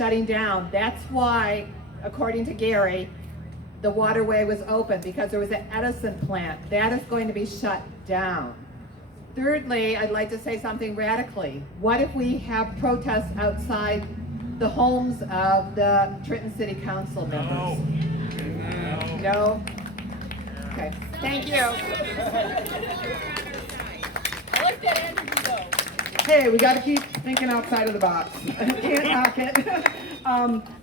shutting down. That's why, according to Gary, the waterway was open, because there was an Edison plant. That is going to be shut down. Thirdly, I'd like to say something radically. What if we have protests outside the homes of the Trenton City Council members? No? Okay, thank you. I like that energy though. Hey, we got to keep thinking outside of the box. Can't knock it.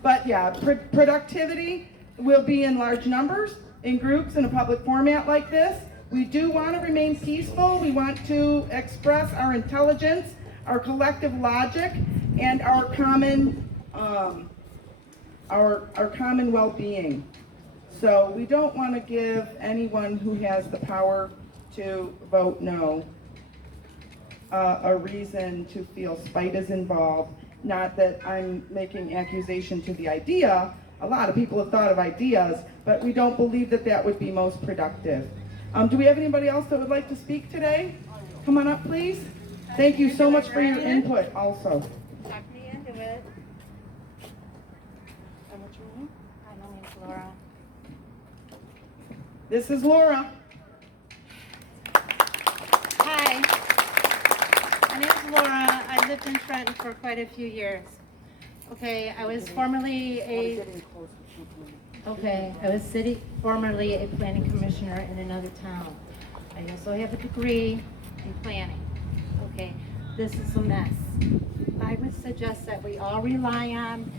But yeah, productivity will be in large numbers, in groups, in a public format like this. We do want to remain peaceful. We want to express our intelligence, our collective logic, and our common well-being. So we don't want to give anyone who has the power to vote no a reason to feel spite is involved. Not that I'm making accusation to the idea. A lot of people have thought of ideas, but we don't believe that that would be most productive. Do we have anybody else that would like to speak today? Come on up, please. Thank you so much for your input also. Talk me into it. And what's your name? My name is Laura. This is Laura. Hi. My name is Laura. I lived in Trenton for quite a few years. Okay, I was formerly a planning commissioner in another town. I also have a degree in planning. Okay, this is a mess. I would suggest that we all rely on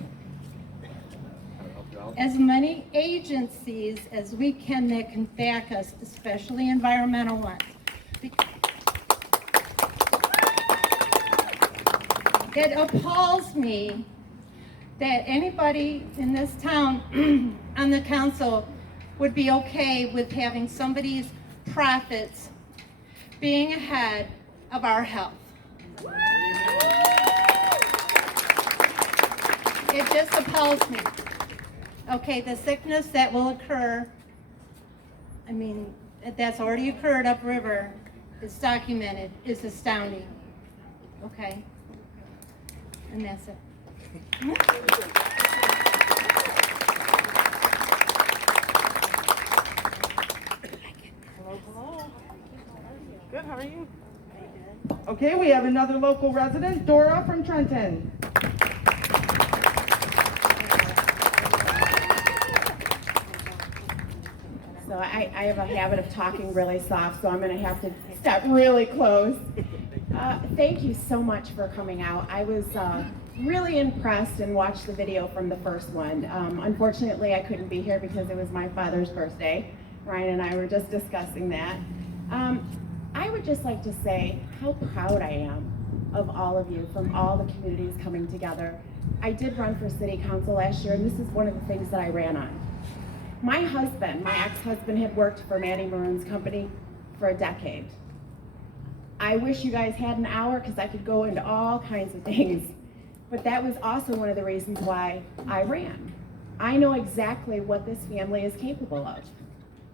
as many agencies as we can that can back us, especially environmental ones. It appalls me that anybody in this town on the council would be okay with having somebody's profits being ahead of our health. It just appalls me. Okay, the sickness that will occur, I mean, that's already occurred upriver, it's documented, is astounding. Okay? And that's it. Hello. Good, how are you? Okay, we have another local resident, Dora from Trenton. So I have a habit of talking really soft, so I'm going to have to step really close. Thank you so much for coming out. I was really impressed and watched the video from the first one. Unfortunately, I couldn't be here because it was my father's birthday. Ryan and I were just discussing that. I would just like to say how proud I am of all of you, from all the communities coming together. I did run for city council last year, and this is one of the things that I ran on. My husband, my ex-husband, had worked for Manny Maroon's company for a decade. I wish you guys had an hour because I could go into all kinds of things, but that was also one of the reasons why I ran. I know exactly what this family is capable of.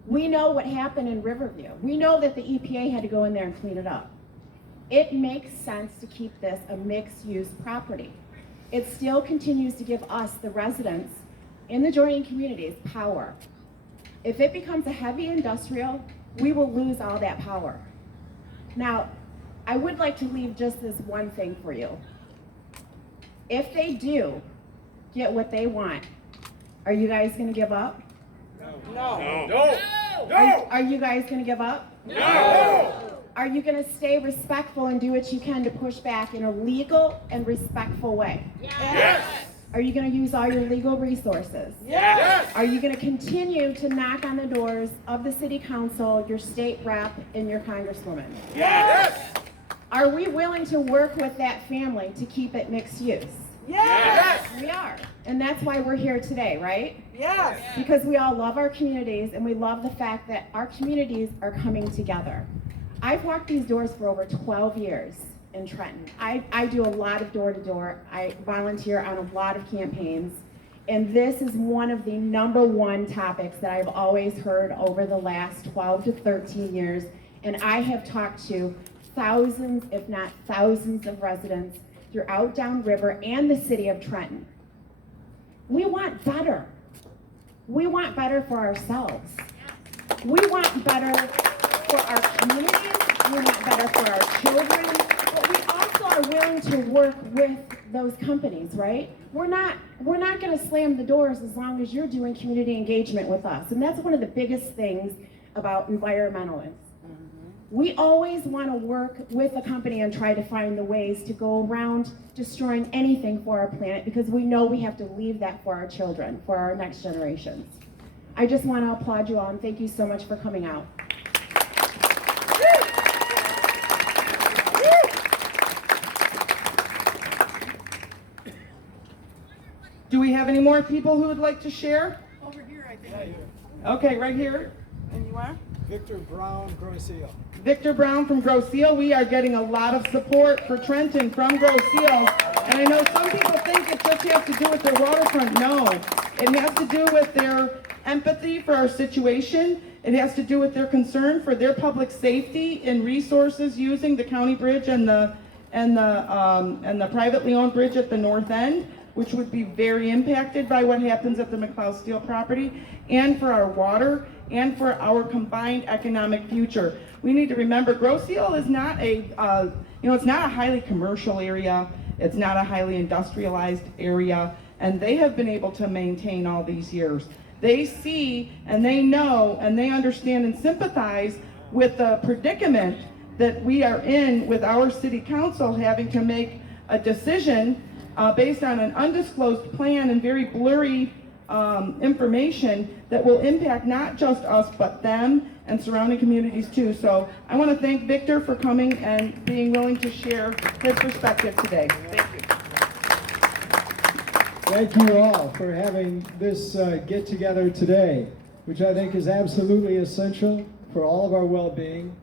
We know what happened in Riverview. We know that the EPA had to go in there and clean it up. It makes sense to keep this a mixed-use property. It still continues to give us, the residents in the joining communities, power. If it becomes a heavy industrial, we will lose all that power. Now, I would like to leave just this one thing for you. If they do get what they want, are you guys going to give up? No. Are you guys going to give up? No. Are you going to stay respectful and do what you can to push back in a legal and respectful way? Yes. Are you going to use all your legal resources? Yes. Are you going to continue to knock on the doors of the city council, your state rep, and your congresswoman? Yes. Are we willing to work with that family to keep it mixed use? Yes. We are. And that's why we're here today, right? Yes. Because we all love our communities, and we love the fact that our communities are coming together. I've walked these doors for over 12 years in Trenton. I do a lot of door-to-door. I volunteer on a lot of campaigns, and this is one of the #1 topics that I've always heard over the last 12 to 13 years, and I have talked to thousands, if not thousands, of residents throughout downriver and the city of Trenton. We want better. We want better for ourselves. We want better for our communities. We want better for our children. But we also are willing to work with those companies, right? We're not going to slam the doors as long as you're doing community engagement with us. And that's one of the biggest things about environmentalists. We always want to work with a company and try to find the ways to go around destroying anything for our planet, because we know we have to leave that for our children, for our next generations. I just want to applaud you all and thank you so much for coming out. Do we have any more people who would like to share? Over here, I think. Okay, right here. And you are? Victor Brown, Grosse Ile. Victor Brown from Grosse Ile. We are getting a lot of support for Trenton from Grosse Ile. And I know some people think it just has to do with their waterfront. No, it has to do with their empathy for our situation. It has to do with their concern for their public safety and resources using the county bridge and the privately owned bridge at the north end, which would be very impacted by what happens at the McLeod Steel property, and for our water, and for our combined economic future. We need to remember Grosse Ile is not it's not a highly commercial area, it's not a highly industrialized area, and they have been able to maintain all these years. They see and they know and they understand and sympathize with the predicament that we are in with our city council having to make a decision based on an undisclosed plan and very blurry information that will impact not just us but them and surrounding communities too. So I want to thank Victor for coming and being willing to share his perspective today. Thank you. Thank you all for having this get together today, which I think is absolutely essential for all of our well-being,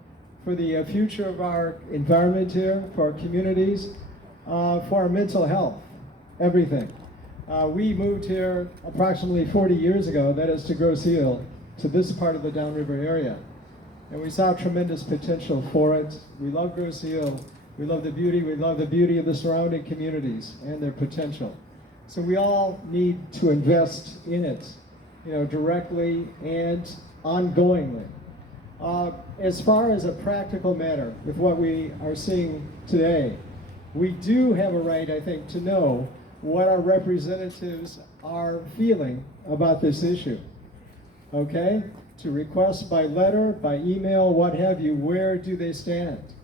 for the future of our environment here, for our communities, for our mental health, everything. We moved here approximately 40 years ago, that is to Grosse Ile, to this part of the downriver area. And we saw tremendous potential for it. We love Grosse Ile. We love the beauty of the surrounding communities and their potential. So we all need to invest in it, directly and ongoingly. As far as a practical matter, with what we are seeing today, we do have a right, I think, to know what our representatives are feeling about this issue. Okay? To request by letter, by email, what have you, where do they stand?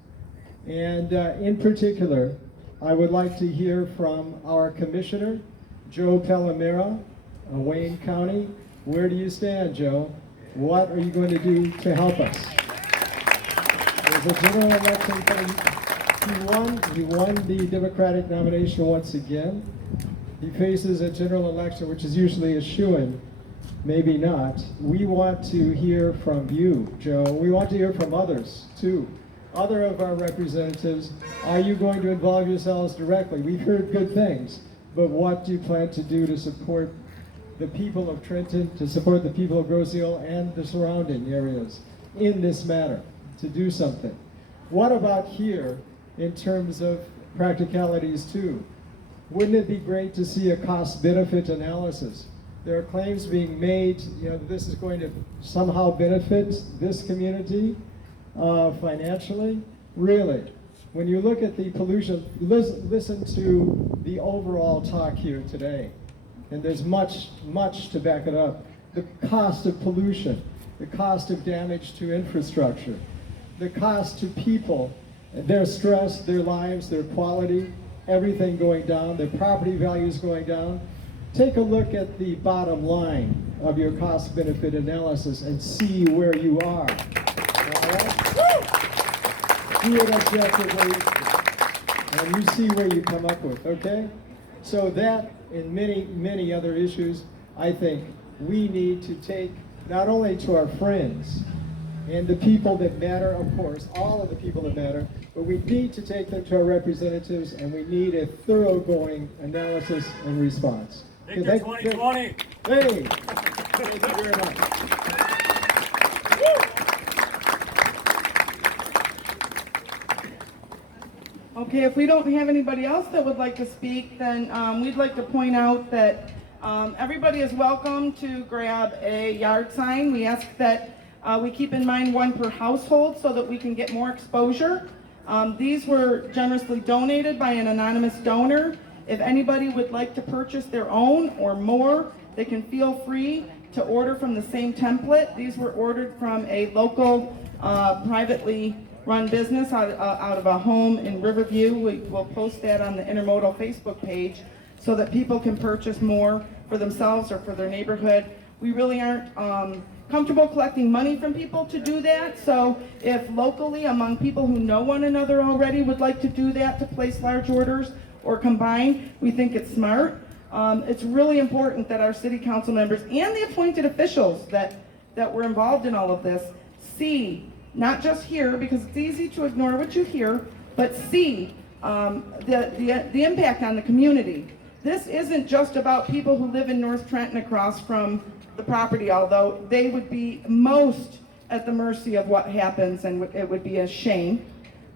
And in particular, I would like to hear from our commissioner, Joe Palomero, Wayne County. Where do you stand, Joe? What are you going to do to help us? There's a general election coming. He won the Democratic nomination once again. He faces a general election, which is usually a shoo-in, maybe not. We want to hear from you, Joe. We want to hear from others, too. Other of our representatives, are you going to involve yourselves directly? We've heard good things, but what do you plan to do to support the people of Trenton, to support the people of Grosse Ile and the surrounding areas in this matter, to do something? What about here in terms of practicalities too? Wouldn't it be great to see a cost-benefit analysis? There are claims being made, that this is going to somehow benefit this community financially. Really, when you look at the pollution, listen to the overall talk here today, and there's much to back it up. The cost of pollution, the cost of damage to infrastructure, the cost to people, their stress, their lives, their quality, everything going down, their property values going down. Take a look at the bottom line of your cost-benefit analysis and see where you are. All right? Do it objectively, and you see where you come up with, okay? So that and many other issues, I think we need to take not only to our friends and the people that matter, of course, all of the people that matter, but we need to take them to our representatives, and we need a thoroughgoing analysis and response. Victor 2020. Hey, thank you very much. Okay, if we don't have anybody else that would like to speak, then we'd like to point out that Everybody is welcome to grab a yard sign. We ask that we keep in mind one per household so that we can get more exposure. These were generously donated by an anonymous donor. If anybody would like to purchase their own or more, they can feel free to order from the same template. These were ordered from a local privately run business out of a home in Riverview. We will post that on the Intermodal Facebook page so that people can purchase more for themselves or for their neighborhood. We really aren't comfortable collecting money from people to do that, so if locally among people who know one another already would like to do that, to place large orders or combine, we think it's smart. It's really important that our city council members and the appointed officials that were involved in all of this see, not just hear, because it's easy to ignore what you hear, but see the impact on the community. This isn't just about people who live in North Trenton across from the property, although they would be most at the mercy of what happens, and it would be a shame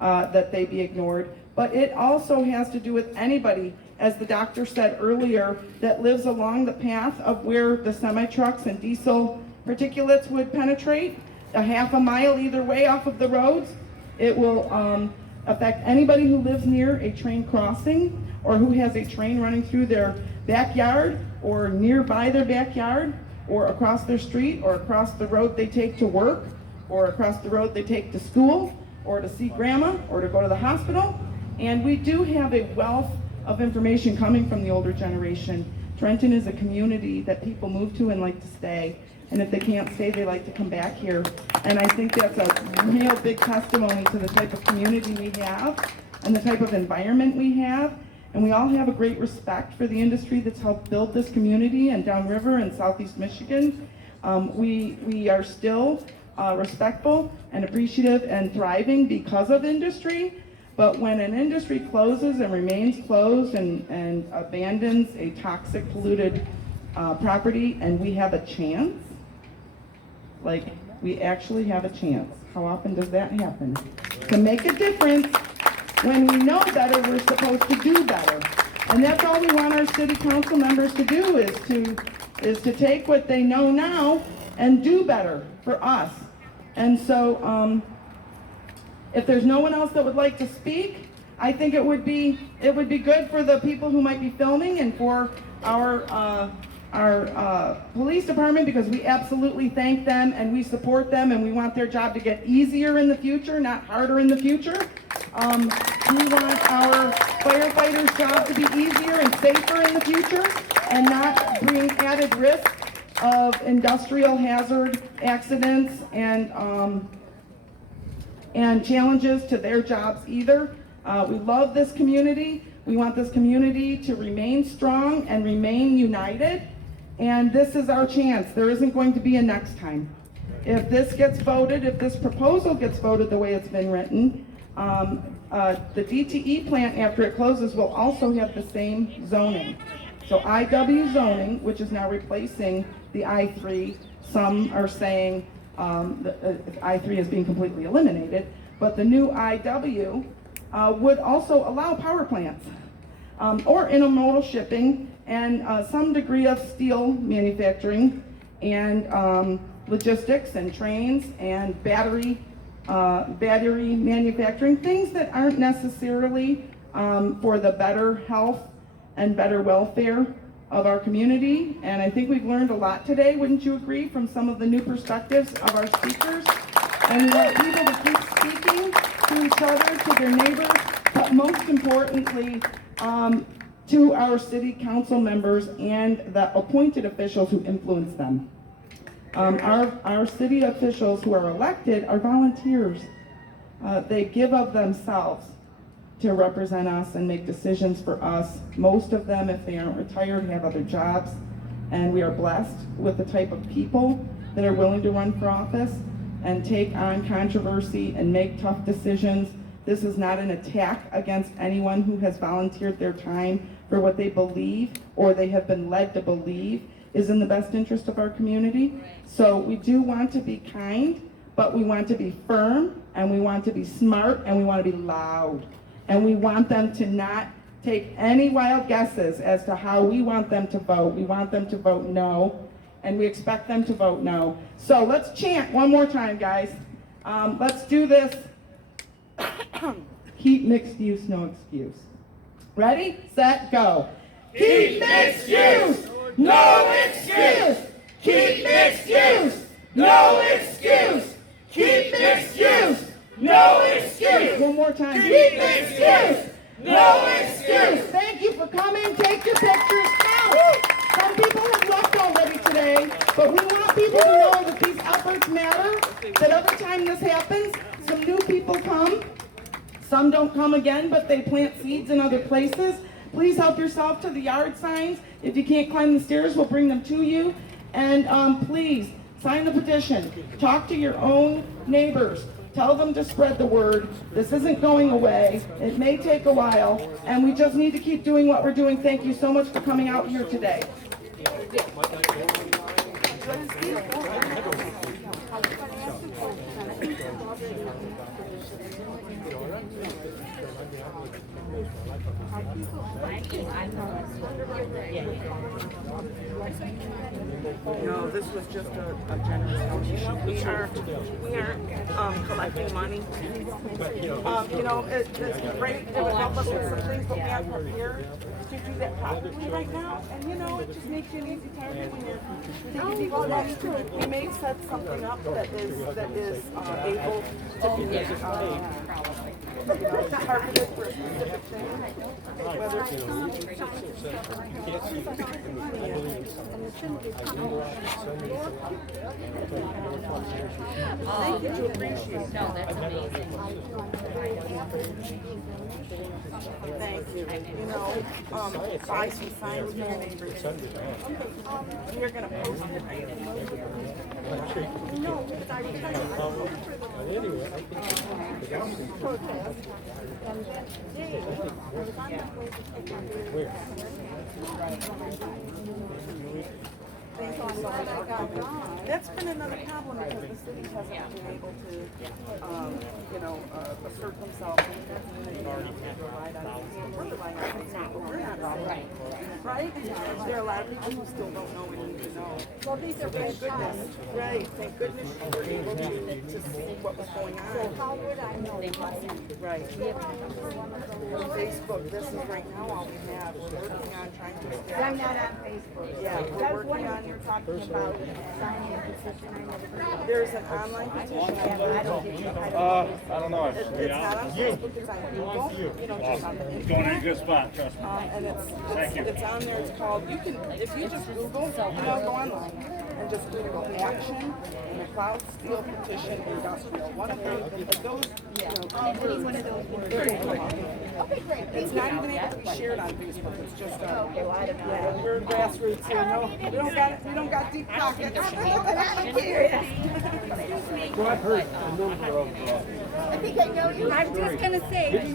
that they be ignored. But it also has to do with anybody, as the doctor said earlier, that lives along the path of where the semi-trucks and diesel particulates would penetrate, a half a mile either way off of the roads. It will affect anybody who lives near a train crossing or who has a train running through their backyard or nearby their backyard or across their street or across the road they take to work or across the road they take to school or to see grandma or to go to the hospital. And we do have a wealth of information coming from the older generation. Trenton is a community that people move to and like to stay. And if they can't stay, they like to come back here. And I think that's a real big testimony to the type of community we have and the type of environment we have. And we all have a great respect for the industry that's helped build this community and downriver in Southeast Michigan. We are still respectful and appreciative and thriving because of industry. But when an industry closes and remains closed and abandons a toxic, polluted property, and we have a chance, like we actually have a chance. How often does that happen? To make a difference, when we know better, we're supposed to do better. And that's all we want our city council members to do, is to take what they know now and do better for us. And so, if there's no one else that would like to speak, I think it would be good for the people who might be filming and for our police department, because we absolutely thank them and we support them and we want their job to get easier in the future, not harder in the future. We want our firefighters' job to be easier and safer in the future and not bring added risk of industrial hazard accidents and challenges to their jobs either. We love this community. We want this community to remain strong and remain united. And this is our chance. There isn't going to be a next time. If this gets voted, if this proposal gets voted the way it's been written, the DTE plant, after it closes, will also have the same zoning. So IW zoning, which is now replacing the I3, some are saying I3 is being completely eliminated, but the new IW would also allow power plants or intermodal shipping and some degree of steel manufacturing and logistics and trains and battery manufacturing, things that aren't necessarily for the better health and better welfare of our community. And I think we've learned a lot today, wouldn't you agree, from some of the new perspectives of our speakers? And we want people to keep speaking to each other, to their neighbors, but most importantly, to our city council members and the appointed officials who influence them. Our city officials who are elected are volunteers. They give of themselves to represent us and make decisions for us. Most of them, if they aren't retired, have other jobs. And we are blessed with the type of people that are willing to run for office and take on controversy and make tough decisions. This is not an attack against anyone who has volunteered their time for what they believe or they have been led to believe is in the best interest of our community. So we do want to be kind, but we want to be firm, and we want to be smart, and we want to be loud. And we want them to not take any wild guesses as to how we want them to vote. We want them to vote no, and we expect them to vote no. So let's chant one more time, guys. Let's do this. Keep mixed use, no excuse. Ready, set, go. Keep mixed use, no excuse. Keep mixed use, no excuse. Keep mixed use, no excuse. One more time. Keep mixed use, no excuse. Thank you for coming. Take your pictures now. Some people have left already today, but we want people to know that these efforts matter, that every time this happens, some new people come. Some don't come again, but they plant seeds in other places. Please help yourself to the yard signs. If you can't climb the stairs, we'll bring them to you. And please, sign the petition. Talk to your own neighbors. Tell them to spread the word. This isn't going away. It may take a while, and we just need to keep doing what we're doing. Thank you so much for coming out here today. No, this was just a generous donation. We aren't collecting money. You know, it's great. It would help us with some things, but we aren't prepared to do that properly right now. And you know, it just makes you an easy target when you're thinking people that we may set something up that is able to be you know, targeted for a specific thing. Whether thank you to appreciate. No, that's amazing. Thank you. You know, buy some signs for your neighbors. We're gonna post it. No, because I was trying That's been another problem because the city hasn't been able to, you know, assert themselves. We're not right. Right? There are a lot of people who still don't know what we need to know. Well, these are thank goodness. Right. Thank goodness you were able to see what was going on. So how would I know? Right. Facebook, this is right now all we have. We're working on trying to establish. I'm not on Facebook. Yeah, we're working on. You're talking about signing a petition. There's an online petition. I don't know. It's not on Facebook. It's on Google. You know, just on the internet. Going in a good spot, trust me. And it's on there. It's called. You can if you just Google, you know, go online and just Google action McLeod Steel petition industrial. One of those, you know, okay, great. It's not even able to be shared on Facebook. It's just we're grassroots here. No, we don't got deep pockets. I think I know you. I was just going to say, did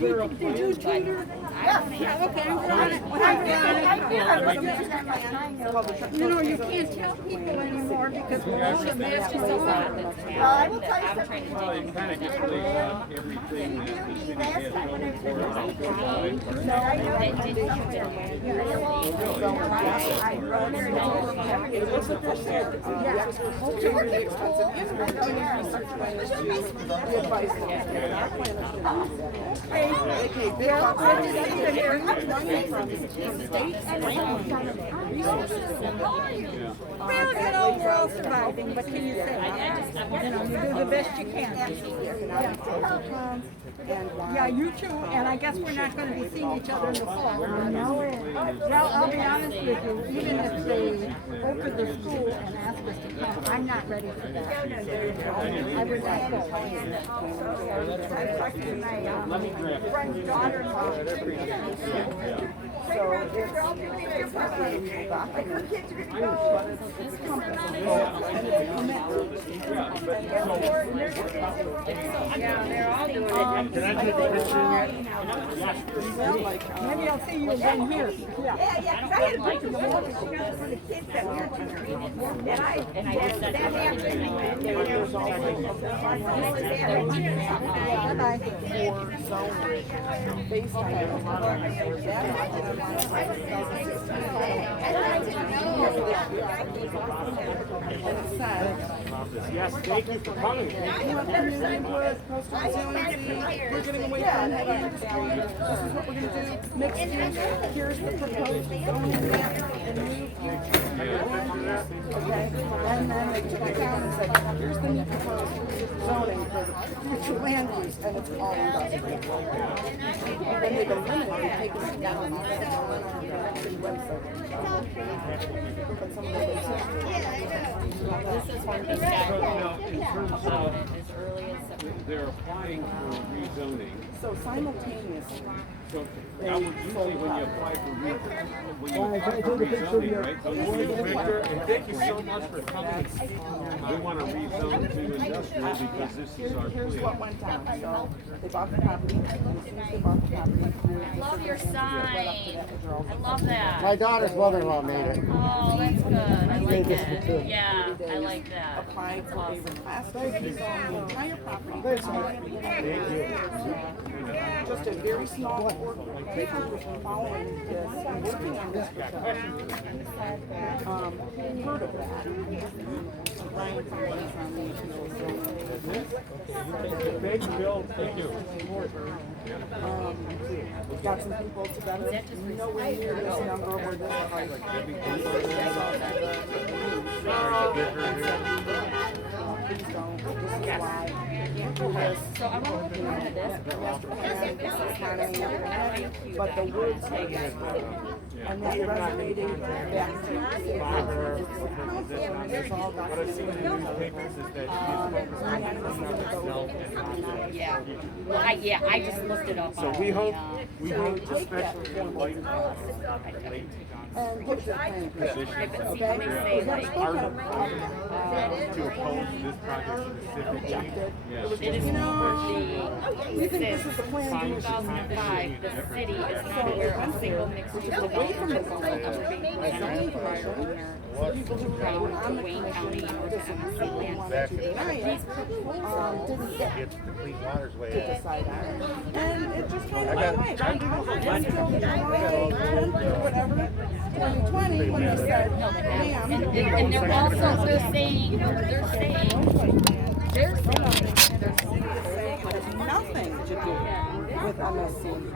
you tutor? Yeah, okay, you know, you can't tell people anymore because we're all the best is on. I will tell you something. Well, it kind of just lays out everything that the city has going for it. No, I well, you know, we're all surviving, but can you say, you know, you do the best you can. Yeah, you too, and I guess we're not going to be seeing each other in the fall. Well, I'll be honest with you, even if they open the school and ask us to come, I'm not ready for that. I would not go. I talked to my friend's daughter-in-law. So it's a legal document, but it's a company, and it's a commitment. Maybe I'll see you again here. Yeah. Yeah, because I had a bunch of photos for the kids that we were tutoring. And that afternoon, they were Based on Yes, thank you for coming. We're getting away from heavy industry. This is what we're gonna do. Mixed use. Here's the proposed zoning map and new okay? And then they took it down and said, here's the new proposed zoning for the future land use, and it's all industrial. And then they've eliminated, taking it down on the city website. But some of the They're applying for rezoning. So simultaneously, So now, usually when you apply for rezoning, right? Don't you think, Victor, and thank you so much for coming. We want to rezone to industrial because this is our here's what plan. went down. So they bought the property, and as soon as they bought the property, I love your sign. I love that. My daughter's mother-in-law made it. Oh, that's good. I like this one too. it. Yeah, I like that. applied for a request to rezone the entire property. Just a very small work, people was following this and working on this. Heard of that. Brian Collins on the appeals business. Thank you, Bill. Thank you. We've got some people together, nowhere near this number where this is please don't, this is why. Because, So I want to look into this. but the words take it. And then resonated back to the city council. There's all documented. Yeah. Well, I just looked it up. So we hope to special invite And get the planning commission. Okay. They say like, to oppose this project specifically. it is the, since 2005, the city is not aware of a single mixed-use development ever being rezoned prior owner from Wayne County or to MSC land. These proposals Didn't get It's the Clean Waters Way. to decide on it. And it just kind of went away. Until July 10th or whatever, 2020, when they said, ma'am. and they're also, they're saying, There's nothing to do with MSC.